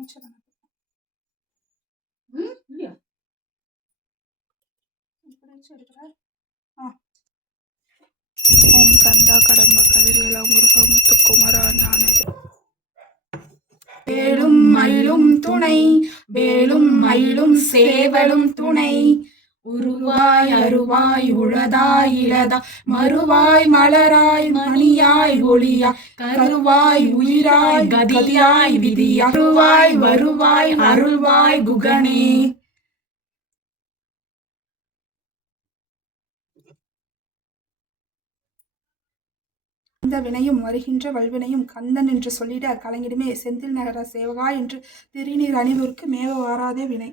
மூச்சு கணக்கு இல்லையா இப்படி வச்சு எடுக்கிறார். ஓம் கந்தா கடம்ப கதிர்வேலா முருகா முத்துக்குமரா ஞானது வேலும் மயிலும் துணை வேலும் மயிலும் சேவலும் துணை உருவாய் அருவாய் உளதாய் இளதாய் மறுவாய் மலராய் மணியாய் ஒளியாய் கருவாய் உயிராய் கதியாய் விதியாய் அருவாய் வருவாய் அருள்வாய் குகனே. அந்த வினையும் வருகின்ற வல்வினையும் கந்தன் என்று சொல்லிட கலங்கிடுமே செந்தில் நகர சேவகா என்று திருநீர் அணிவோர்க்கு மேவ வாராதே வினை.